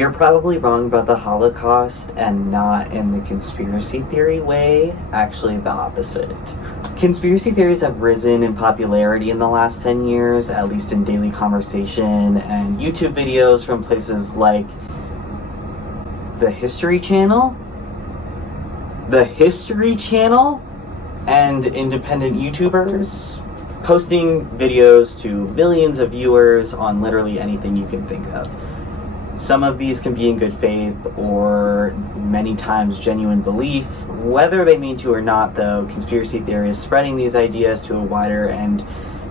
You're probably wrong about the Holocaust, and not in the conspiracy theory way, actually the opposite. Conspiracy theories have risen in popularity in the last 10 years, at least in daily conversation and YouTube videos from places like the History Channel, and independent YouTubers posting videos to millions of viewers on literally anything you can think of. Some of these can be in good faith or many times genuine belief. Whether they mean to or not, though, conspiracy theorists spreading these ideas to a wider and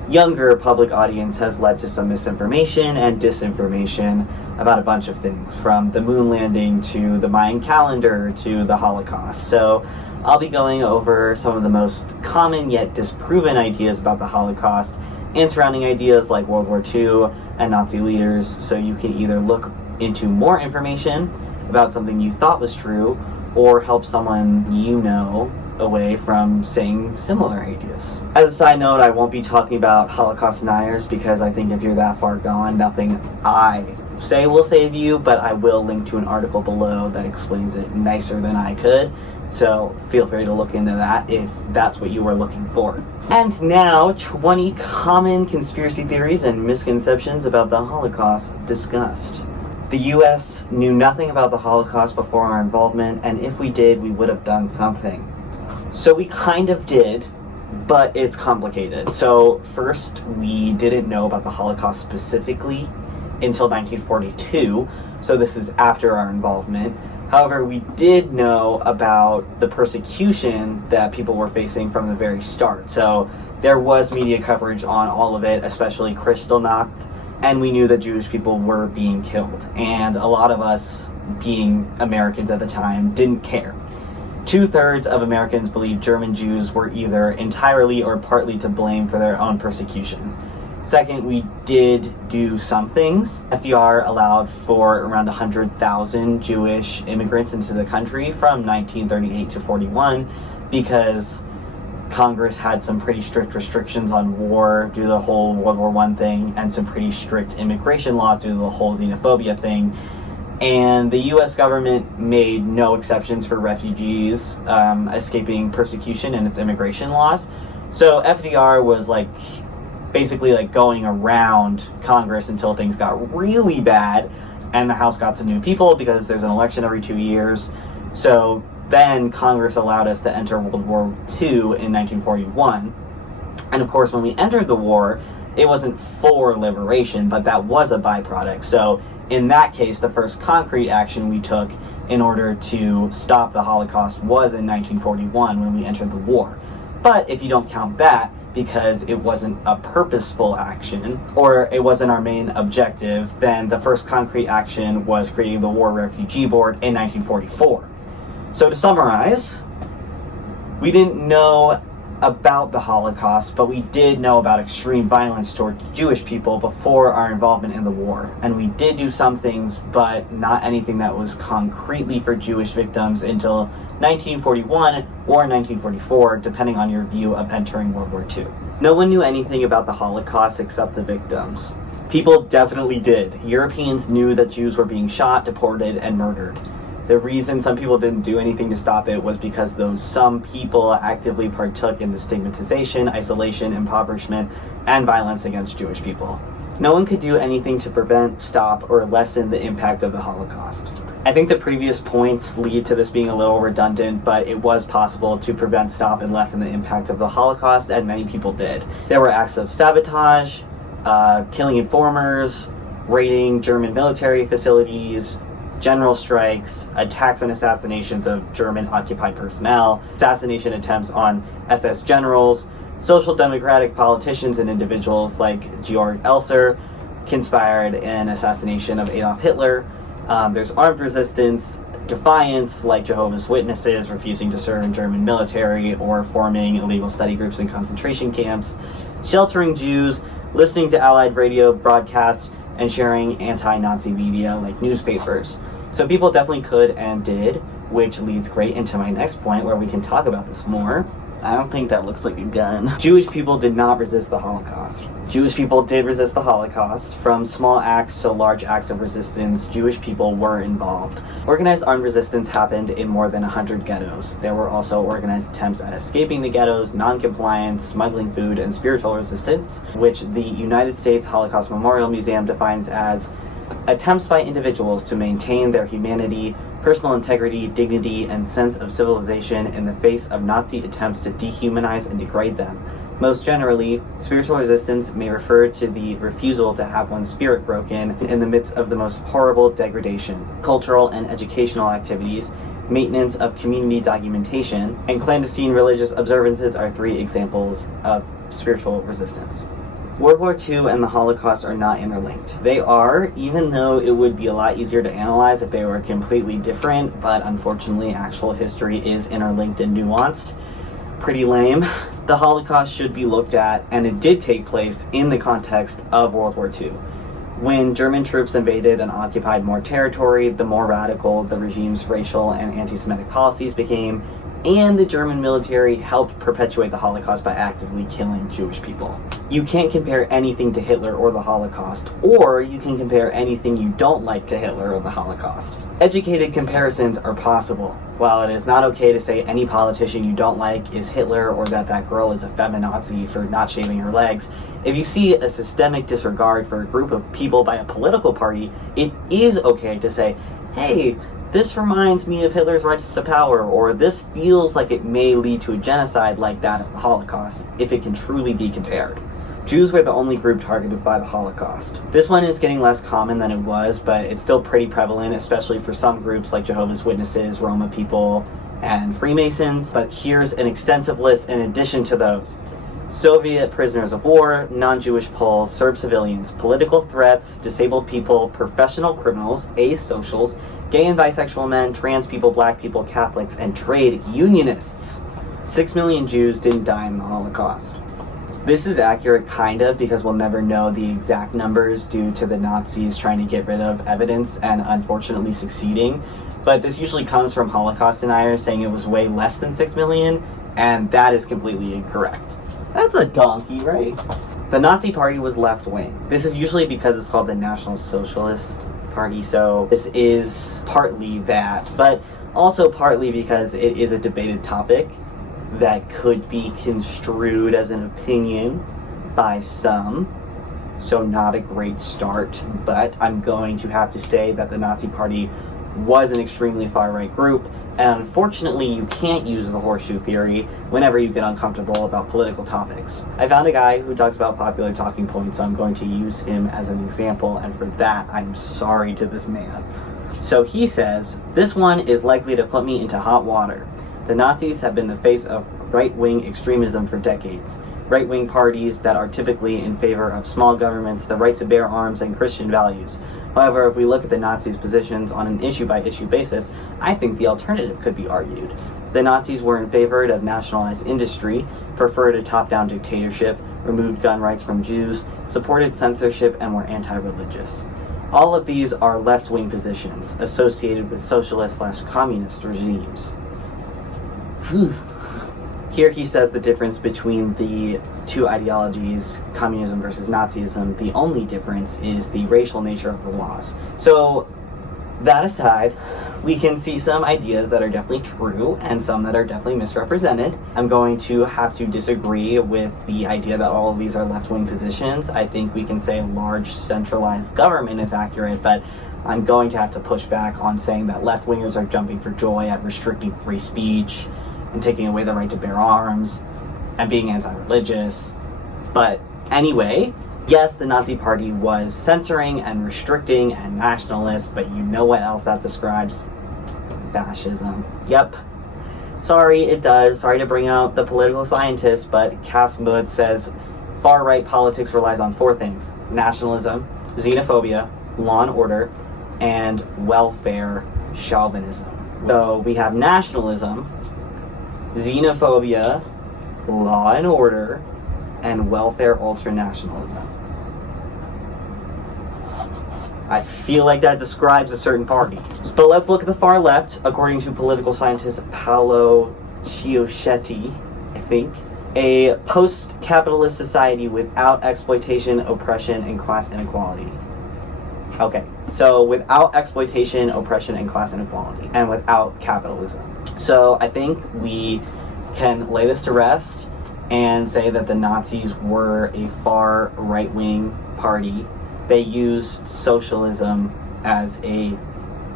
younger public audience has led to some misinformation and disinformation about a bunch of things, from the moon landing to the Mayan calendar to the Holocaust. So I'll be going over some of the most common yet disproven ideas about the Holocaust and surrounding ideas like World War II and Nazi leaders, so you can either look into more information about something you thought was true or help someone you know away from saying similar ideas. As a side note, I won't be talking about Holocaust deniers because I think if you're that far gone, nothing I say will save you, but I will link to an article below that explains it nicer than I could. So feel free to look into that if that's what you were looking for. And now, 20 common conspiracy theories and misconceptions about the Holocaust discussed. The US knew nothing about the Holocaust before our involvement, and if we did, we would have done something. So we kind of did, but it's complicated. So first, we didn't know about the Holocaust specifically until 1942, so this is after our involvement. However, we did know about the persecution that people were facing from the very start. So there was media coverage on all of it, especially Kristallnacht, and we knew that Jewish people were being killed. And a lot of us, being Americans at the time, didn't care. 2/3 of Americans believed German Jews were either entirely or partly to blame for their own persecution. Second, we did do some things. FDR allowed for around 100,000 Jewish immigrants into the country from 1938 to 41 because Congress had some pretty strict restrictions on war due to the whole World War I thing, and some pretty strict immigration laws due to the whole xenophobia thing. And the US government made no exceptions for refugees escaping persecution in its immigration laws. So FDR was basically going around Congress until things got really bad, and the House got some new people because there's an election every 2 years. So then Congress allowed us to enter World War II in 1941. And of course, when we entered the war, it wasn't for liberation, but that was a byproduct. So in that case, the first concrete action we took in order to stop the Holocaust was in 1941 when we entered the war. But if you don't count that, because it wasn't a purposeful action, or it wasn't our main objective, then the first concrete action was creating the War Refugee Board in 1944. So to summarize, we didn't know about the Holocaust, but we did know about extreme violence towards Jewish people before our involvement in the war. And we did do some things, but not anything that was concretely for Jewish victims until 1941 or 1944, depending on your view of entering World War II. No one knew anything about the Holocaust except the victims. People definitely did. Europeans knew that Jews were being shot, deported, and murdered. The reason some people didn't do anything to stop it was because those some people actively partook in the stigmatization, isolation, impoverishment, and violence against Jewish people. No one could do anything to prevent, stop, or lessen the impact of the Holocaust. I think the previous points lead to this being a little redundant, but it was possible to prevent, stop, and lessen the impact of the Holocaust, and many people did. There were acts of sabotage, killing informers, raiding German military facilities, general strikes, attacks and assassinations of German-occupied personnel, assassination attempts on SS generals, social democratic politicians and individuals like Georg Elser conspired in assassination of Adolf Hitler. There's armed resistance, defiance like Jehovah's Witnesses refusing to serve in German military or forming illegal study groups in concentration camps, sheltering Jews, listening to Allied radio broadcasts, and sharing anti-Nazi media like newspapers. So people definitely could and did, which leads great into my next point where we can talk about this more. I don't think that looks like a gun. Jewish people did not resist the Holocaust. Jewish people did resist the Holocaust. From small acts to large acts of resistance, Jewish people were involved. Organized armed resistance happened in more than 100 ghettos. There were also organized attempts at escaping the ghettos, non-compliance, smuggling food, and spiritual resistance, which the United States Holocaust Memorial Museum defines as attempts by individuals to maintain their humanity, personal integrity, dignity, and sense of civilization in the face of Nazi attempts to dehumanize and degrade them. Most generally, spiritual resistance may refer to the refusal to have one's spirit broken in the midst of the most horrible degradation. Cultural and educational activities, maintenance of community documentation, and clandestine religious observances are 3 examples of spiritual resistance. World War II and the Holocaust are not interlinked. They are, even though it would be a lot easier to analyze if they were completely different, but unfortunately actual history is interlinked and nuanced. Pretty lame. The Holocaust should be looked at, and it did take place in the context of World War II. When German troops invaded and occupied more territory, the more radical the regime's racial and anti-Semitic policies became, and the German military helped perpetuate the Holocaust by actively killing Jewish people. You can't compare anything to Hitler or the Holocaust, or you can compare anything you don't like to Hitler or the Holocaust. Educated comparisons are possible. While it is not okay to say any politician you don't like is Hitler or that girl is a feminazi for not shaving her legs, if you see a systemic disregard for a group of people by a political party, it is okay to say, hey, this reminds me of Hitler's rise to power, or this feels like it may lead to a genocide like that of the Holocaust, if it can truly be compared. Jews were the only group targeted by the Holocaust. This one is getting less common than it was, but it's still pretty prevalent, especially for some groups like Jehovah's Witnesses, Roma people, and Freemasons. But here's an extensive list in addition to those. Soviet prisoners of war, non-Jewish Poles, Serb civilians, political threats, disabled people, professional criminals, asocials, gay and bisexual men, trans people, black people, Catholics, and trade unionists. 6 million Jews didn't die in the Holocaust. This is accurate, kind of, because we'll never know the exact numbers due to the Nazis trying to get rid of evidence and unfortunately succeeding. But this usually comes from Holocaust deniers saying it was way less than 6 million, and that is completely incorrect. That's a donkey, right? The Nazi Party was left-wing. This is usually because it's called the National Socialist Party, so this is partly that, but also partly because it is a debated topic that could be construed as an opinion by some, so not a great start. But I'm going to have to say that the Nazi Party was an extremely far-right group, and unfortunately you can't use the horseshoe theory whenever you get uncomfortable about political topics. I found a guy who talks about popular talking points, so I'm going to use him as an example, and for that I'm sorry to this man. So he says, "This one is likely to put me into hot water. The Nazis have been the face of right-wing extremism for decades. Right-wing parties that are typically in favor of small governments, the right to bear arms, and Christian values. However, if we look at the Nazis' positions on an issue-by-issue basis, I think the alternative could be argued. The Nazis were in favor of nationalized industry, preferred a top-down dictatorship, removed gun rights from Jews, supported censorship, and were anti-religious. All of these are left-wing positions associated with socialist/communist regimes." Here he says the difference between the two ideologies, communism versus Nazism, the only difference is the racial nature of the laws. So, that aside, we can see some ideas that are definitely true and some that are definitely misrepresented. I'm going to have to disagree with the idea that all of these are left-wing positions. I think we can say large centralized government is accurate, but I'm going to have to push back on saying that left-wingers are jumping for joy at restricting free speech and taking away the right to bear arms and being anti-religious. But anyway, yes, the Nazi Party was censoring and restricting and nationalist, but you know what else that describes? Fascism. Yep. Sorry, it does. Sorry to bring out the political scientist, but Casmud says far-right politics relies on 4 things: nationalism, xenophobia, law and order, and welfare chauvinism. So we have nationalism, xenophobia, law and order, and welfare ultranationalism. I feel like that describes a certain party. But let's look at the far left. According to political scientist Paolo Ciochetti, if think? A post-capitalist society without exploitation, oppression, and class inequality. Okay, so without exploitation, oppression, and class inequality, and without capitalism. So I think we can lay this to rest and say that the Nazis were a far right-wing party. They used socialism as a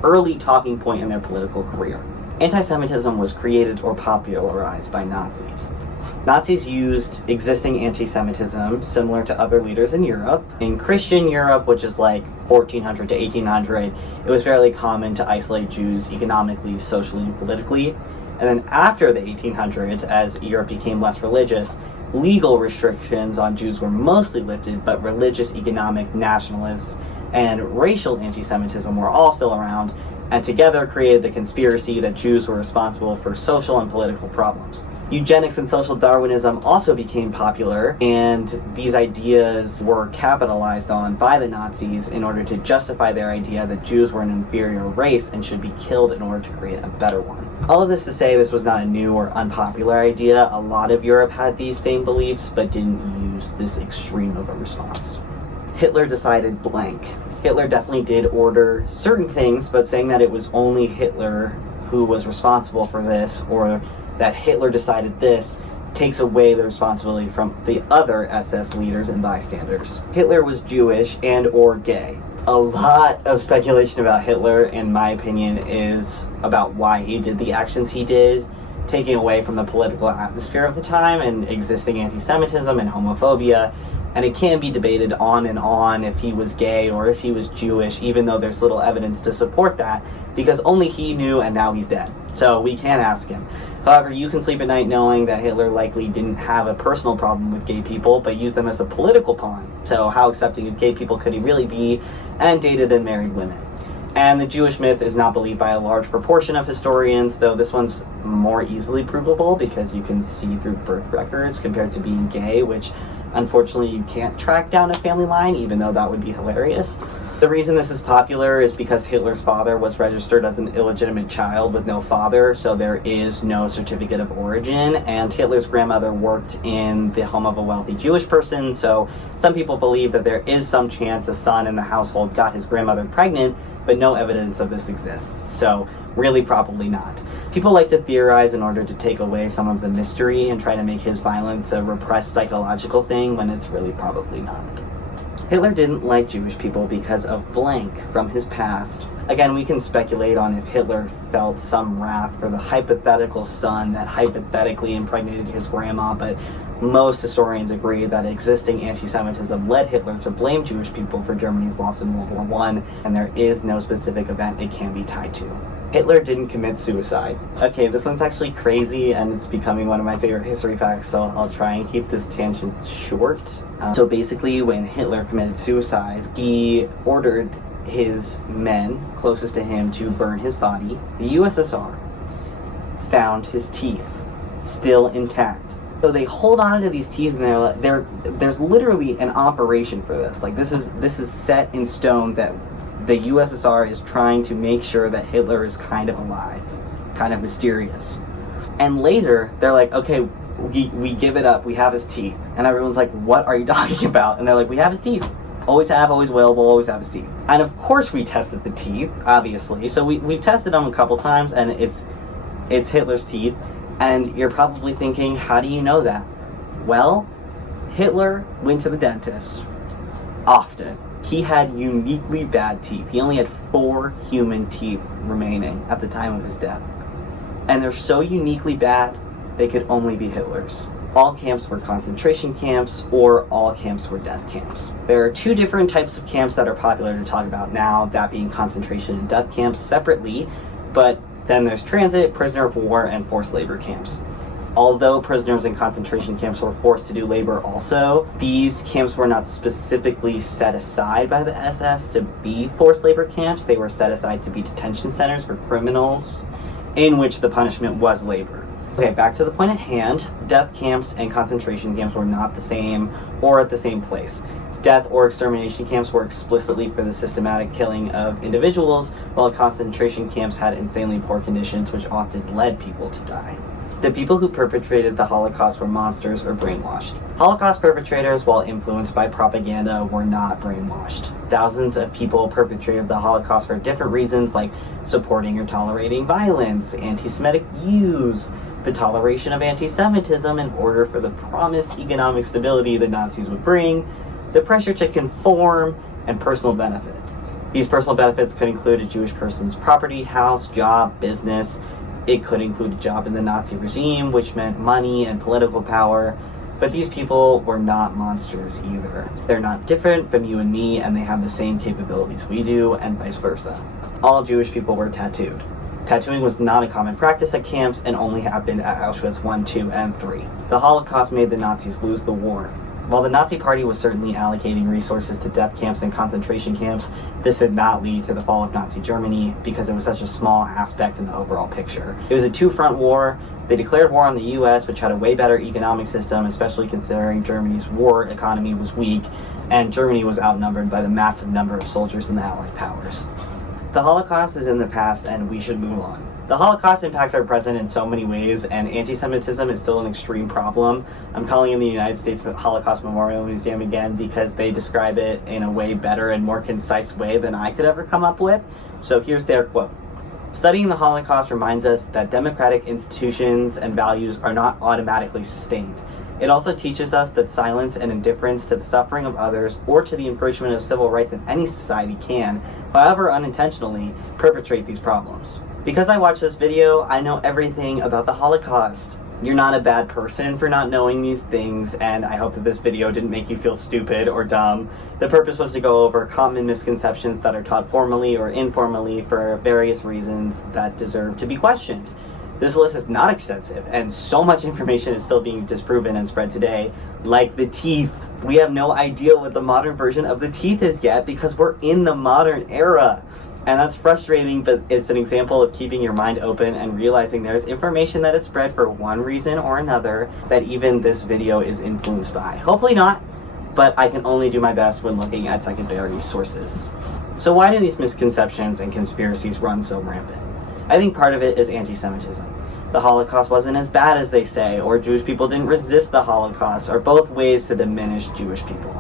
early talking point in their political career. Anti-Semitism was created or popularized by Nazis. Nazis used existing anti-Semitism similar to other leaders in Europe. In Christian Europe, which is like 1400 to 1800, it was fairly common to isolate Jews economically, socially, and politically. And then after the 1800s, as Europe became less religious, legal restrictions on Jews were mostly lifted, but religious, economic, nationalists, and racial anti-Semitism were all still around, and together created the conspiracy that Jews were responsible for social and political problems. Eugenics and social Darwinism also became popular, and these ideas were capitalized on by the Nazis in order to justify their idea that Jews were an inferior race and should be killed in order to create a better one. All of this to say this was not a new or unpopular idea. A lot of Europe had these same beliefs, but didn't use this extreme of a response. Hitler decided blank. Hitler definitely did order certain things, but saying that it was only Hitler who was responsible for this, or that Hitler decided this, takes away the responsibility from the other SS leaders and bystanders. Hitler was Jewish and or gay. A lot of speculation about Hitler, in my opinion, is about why he did the actions he did, taking away from the political atmosphere of the time and existing anti-Semitism and homophobia. And it can be debated on and on if he was gay or if he was Jewish, even though there's little evidence to support that, because only he knew and now he's dead. So we can't ask him. However, you can sleep at night knowing that Hitler likely didn't have a personal problem with gay people, but used them as a political pawn. So how accepting of gay people could he really be, and dated and married women? And the Jewish myth is not believed by a large proportion of historians, though this one's more easily provable because you can see through birth records compared to being gay, which unfortunately you can't track down a family line, even though that would be hilarious. The reason this is popular is because Hitler's father was registered as an illegitimate child with no father, so there is no certificate of origin, and Hitler's grandmother worked in the home of a wealthy Jewish person, so some people believe that there is some chance a son in the household got his grandmother pregnant, but no evidence of this exists, so really probably not. People like to theorize in order to take away some of the mystery and try to make his violence a repressed psychological thing when it's really probably not. Hitler didn't like Jewish people because of blank from his past. Again, we can speculate on if Hitler felt some wrath for the hypothetical son that hypothetically impregnated his grandma, but most historians agree that existing anti-Semitism led Hitler to blame Jewish people for Germany's loss in World War I, and there is no specific event it can be tied to. Hitler didn't commit suicide. Okay, this one's actually crazy, and it's becoming one of my favorite history facts, so I'll try and keep this tangent short. So basically, when Hitler committed suicide, he ordered his men closest to him to burn his body. The USSR found his teeth still intact. So they hold on to these teeth, and there's literally an operation for this. Like this is set in stone that the USSR is trying to make sure that Hitler is kind of alive, kind of mysterious. And later, they're like, okay, we give it up, we have his teeth. And everyone's like, what are you talking about? And they're like, we have his teeth. Always have, always will, we'll always have his teeth. And of course we tested the teeth, obviously. So we've tested them a couple times, and it's Hitler's teeth. And you're probably thinking, how do you know that? Well, Hitler went to the dentist often. He had uniquely bad teeth. He only had 4 human teeth remaining at the time of his death. And they're so uniquely bad, they could only be Hitler's. All camps were concentration camps, or all camps were death camps. There are 2 different types of camps that are popular to talk about now, that being concentration and death camps separately, but then there's transit, prisoner of war, and forced labor camps. Although prisoners in concentration camps were forced to do labor also, these camps were not specifically set aside by the SS to be forced labor camps. They were set aside to be detention centers for criminals, in which the punishment was labor. Okay, back to the point at hand. Death camps and concentration camps were not the same or at the same place. Death or extermination camps were explicitly for the systematic killing of individuals, while concentration camps had insanely poor conditions which often led people to die. The people who perpetrated the Holocaust were monsters or brainwashed. Holocaust perpetrators, while influenced by propaganda, were not brainwashed. Thousands of people perpetrated the Holocaust for different reasons, like supporting or tolerating violence, anti-Semitic views, the toleration of anti-Semitism in order for the promised economic stability the Nazis would bring, the pressure to conform, and personal benefit. These personal benefits could include a Jewish person's property, house, job, business. It could include a job in the Nazi regime, which meant money and political power. But these people were not monsters either. They're not different from you and me, and they have the same capabilities we do, and vice versa. All Jewish people were tattooed. Tattooing was not a common practice at camps and only happened at Auschwitz 1, 2, and 3. The Holocaust made the Nazis lose the war. While the Nazi Party was certainly allocating resources to death camps and concentration camps, this did not lead to the fall of Nazi Germany because it was such a small aspect in the overall picture. It was a two-front war. They declared war on the US, which had a way better economic system, especially considering Germany's war economy was weak, and Germany was outnumbered by the massive number of soldiers in the Allied powers. The Holocaust is in the past, and we should move on. The Holocaust impacts our present in so many ways, and anti-Semitism is still an extreme problem. I'm calling in the United States Holocaust Memorial Museum again because they describe it in a way better and more concise way than I could ever come up with. So here's their quote. Studying the Holocaust reminds us that democratic institutions and values are not automatically sustained. It also teaches us that silence and indifference to the suffering of others or to the infringement of civil rights in any society can, however unintentionally, perpetrate these problems. Because I watched this video, I know everything about the Holocaust. You're not a bad person for not knowing these things, and I hope that this video didn't make you feel stupid or dumb. The purpose was to go over common misconceptions that are taught formally or informally for various reasons that deserve to be questioned. This list is not extensive, and so much information is still being disproven and spread today, like the teeth. We have no idea what the modern version of the teeth is yet because we're in the modern era. And that's frustrating, but it's an example of keeping your mind open and realizing there's information that is spread for one reason or another that even this video is influenced by. Hopefully not, but I can only do my best when looking at secondary sources. So why do these misconceptions and conspiracies run so rampant? I think part of it is anti-Semitism. The Holocaust wasn't as bad as they say, or Jewish people didn't resist the Holocaust, or both ways to diminish Jewish people.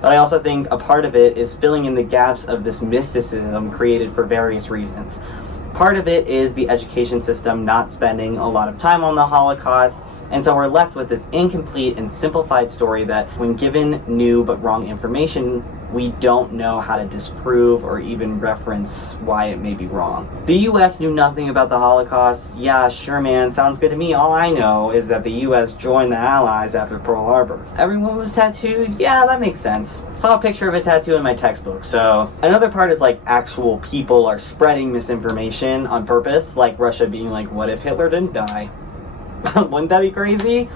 But I also think a part of it is filling in the gaps of this mysticism created for various reasons. Part of it is the education system not spending a lot of time on the Holocaust, and so we're left with this incomplete and simplified story that, when given new but wrong information, we don't know how to disprove or even reference why it may be wrong. The US knew nothing about the Holocaust. Yeah, sure man, sounds good to me. All I know is that the US joined the Allies after Pearl Harbor. Everyone was tattooed? Yeah, that makes sense. Saw a picture of a tattoo in my textbook, so. Another part is like actual people are spreading misinformation on purpose, like Russia being like, what if Hitler didn't die? Wouldn't that be crazy?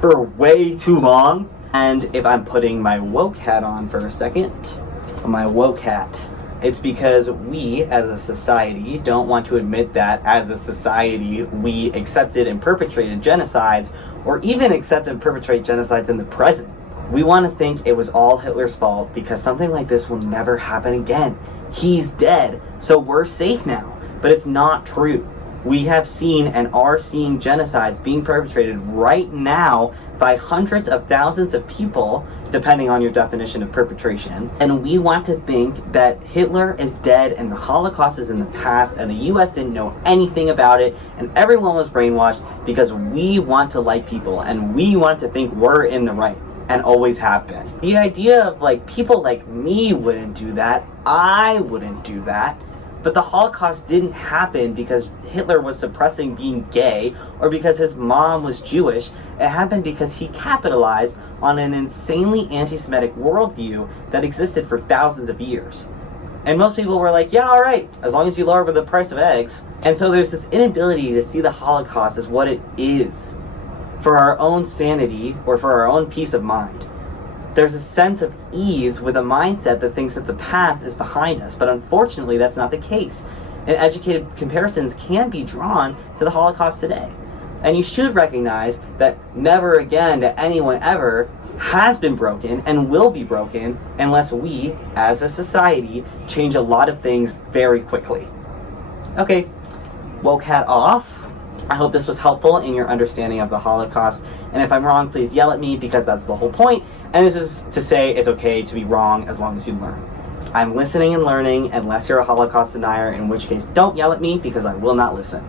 For way too long. And if I'm putting my woke hat on for a second, my woke hat, it's because we as a society don't want to admit that as a society we accepted and perpetrated genocides, or even accept and perpetrate genocides in the present. We want to think it was all Hitler's fault because something like this will never happen again. He's dead, so we're safe now. But it's not true. We have seen and are seeing genocides being perpetrated right now by hundreds of thousands of people, depending on your definition of perpetration. And we want to think that Hitler is dead and the Holocaust is in the past and the US didn't know anything about it and everyone was brainwashed because we want to like people and we want to think we're in the right and always have been. The idea of like people like me wouldn't do that, I wouldn't do that. But the Holocaust didn't happen because Hitler was suppressing being gay or because his mom was Jewish. It happened because he capitalized on an insanely anti-Semitic worldview that existed for thousands of years. And most people were like, yeah, all right, as long as you lower the price of eggs. And so there's this inability to see the Holocaust as what it is for our own sanity or for our own peace of mind. There's a sense of ease with a mindset that thinks that the past is behind us, but unfortunately that's not the case. And educated comparisons can be drawn to the Holocaust today. And you should recognize that never again to anyone ever has been broken and will be broken unless we, as a society, change a lot of things very quickly. Okay, woke hat off. I hope this was helpful in your understanding of the Holocaust, and if I'm wrong, please yell at me, because that's the whole point, and this is to say it's okay to be wrong as long as you learn. I'm listening and learning, unless you're a Holocaust denier, in which case don't yell at me, because I will not listen.